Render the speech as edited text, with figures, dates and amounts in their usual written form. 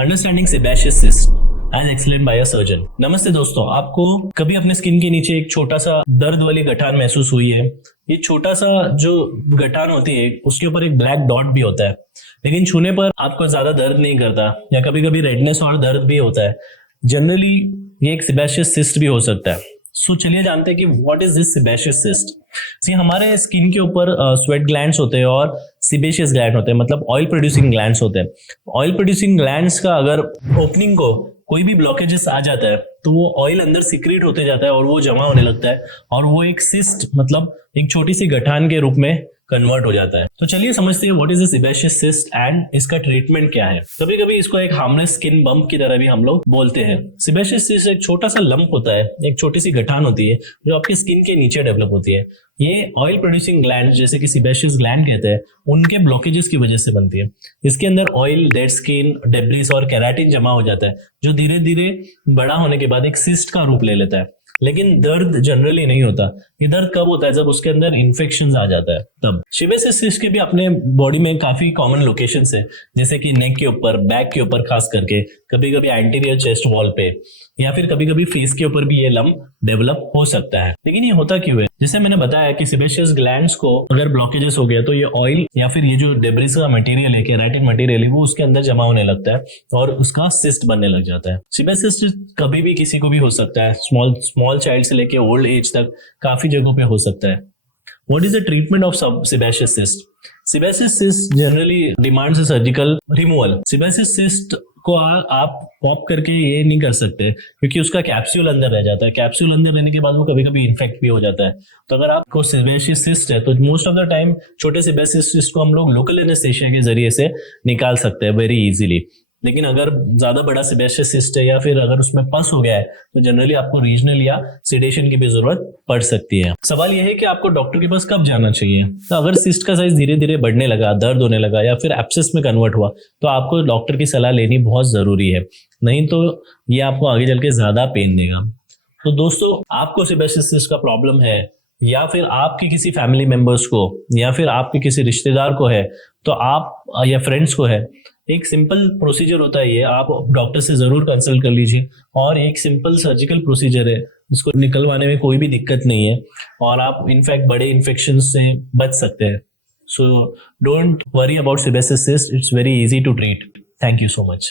Understanding sebaceous cyst as explain by a surgeon. नमस्ते दोस्तों, आपको कभी अपने स्किन के नीचे एक छोटा सा दर्द वाली गठान महसूस हुई है? ये छोटा सा जो गठान होती है उसके ऊपर एक ब्लैक डॉट भी होता है, लेकिन छूने पर आपको ज्यादा दर्द नहीं करता या कभी कभी रेडनेस और दर्द भी होता है। जनरली ये एक सेबेशियस सिस्ट भी हो सकता है। सो चलिए जानते हैं कि what is this sebaceous cyst. हमारे स्किन के ऊपर स्वेट ग्लैंड्स होते हैं और सीबेशियस ग्लैंड होते हैं, मतलब ऑयल प्रोड्यूसिंग ग्लैंड्स होते हैं। ऑयल प्रोड्यूसिंग ग्लैंड्स का अगर ओपनिंग को कोई भी ब्लॉकेजेस आ जाता है तो वो ऑयल अंदर सीक्रेट होते जाता है और वो जमा होने लगता है और वो एक सिस्ट मतलब एक छोटी सी गठान के रूप में कन्वर्ट हो जाता है। तो चलिए समझते हैं what is the sebaceous cyst and इसका ट्रीटमेंट क्या है। कभी कभी इसको एक हार्मलेस स्किन बम्प की तरह भी हम लोग बोलते हैं। सेबेशियस सिस्ट एक छोटा सा लंप होता है, एक छोटी सी गठान होती है जो आपकी स्किन के नीचे डेवलप होती है। ये ऑयल प्रोड्यूसिंग ग्लैंड जैसे कि सेबेशियस ग्लैंड कहते हैं, उनके ब्लॉकेजेस की वजह से बनती है। इसके अंदर ऑयल, डेड स्किन, डेब्रिस और केराटिन जमा हो जाता है जो धीरे धीरे बड़ा होने के बाद एक सिस्ट का रूप ले लेता है। लेकिन दर्द जनरली नहीं होता। ये दर्द कब होता है? जब उसके अंदर इन्फेक्शन आ जाता है तब। सेबेशियस सिस्ट के भी अपने बॉडी में काफी कॉमन लोकेशंस है, जैसे कि नेक के ऊपर, बैक के ऊपर, खास करके कभी कभी एंटीरियर चेस्ट वॉल पे, या फिर कभी कभी फेस के ऊपर भी ये लंप डेवलप हो सकता है। लेकिन ये होता क्यों है? जैसे मैंने बताया कि सेबेशियस ग्लैंड्स को अगर ब्लॉकेजेस हो गया तो ये ऑयल या फिर ये जो डेब्रिस का मटेरियल है, केराटिन मटेरियल है, वो उसके अंदर जमा होने लगता है और उसका सिस्ट बनने लग जाता है। सेबेशियस सिस्ट कभी भी किसी को भी हो सकता है, स्मॉल चाइल्ड से लेके ओल्ड एज तक काफी जगहों पे हो सकता है। What is the treatment of sebaceous cyst? Sebaceous cyst generally demands a surgical removal. Sebaceous cyst को आप पॉप करके ये नहीं कर सकते क्योंकि उसका कैप्सूल अंदर रह जाता है। कैप्सूल अंदर रहने के बाद वो कभी कभी इन्फेक्ट भी हो जाता है। तो अगर आपको सेबेशियस सिस्ट है तो मोस्ट ऑफ द टाइम छोटे सेबेशियस सिस्ट को हम लोग लोकल एनेस्थेसिया के जरिए से निकाल सकते हैं वेरी इजीली। लेकिन अगर ज्यादा बड़ा सेबेशियस सिस्ट है या फिर अगर उसमें पस हो गया है तो जनरली आपको रीजनल या सेडेशन की भी जरूरत पड़ सकती है। सवाल यह है कि आपको डॉक्टर के पास कब जाना चाहिए। तो अगर सिस्ट का साइज धीरे धीरे बढ़ने लगा, दर्द होने लगा या फिर एब्सेस में कन्वर्ट हुआ तो आपको डॉक्टर की सलाह लेनी बहुत जरूरी है, नहीं तो ये आपको आगे चल के ज्यादा पेन देगा। तो दोस्तों, आपको सेबेशियस सिस्ट का प्रॉब्लम है या फिर आपके किसी फैमिली मेंबर्स को या फिर आपके किसी रिश्तेदार को है तो आप या फ्रेंड्स को है, एक सिंपल प्रोसीजर होता है ये, आप डॉक्टर से जरूर कंसल्ट कर लीजिए और एक सिंपल सर्जिकल प्रोसीजर है, इसको निकलवाने में कोई भी दिक्कत नहीं है और आप इनफैक्ट बड़े इन्फेक्शन से बच सकते हैं। So don't worry about sebaceous cyst, it's very easy to treat. Thank you so much.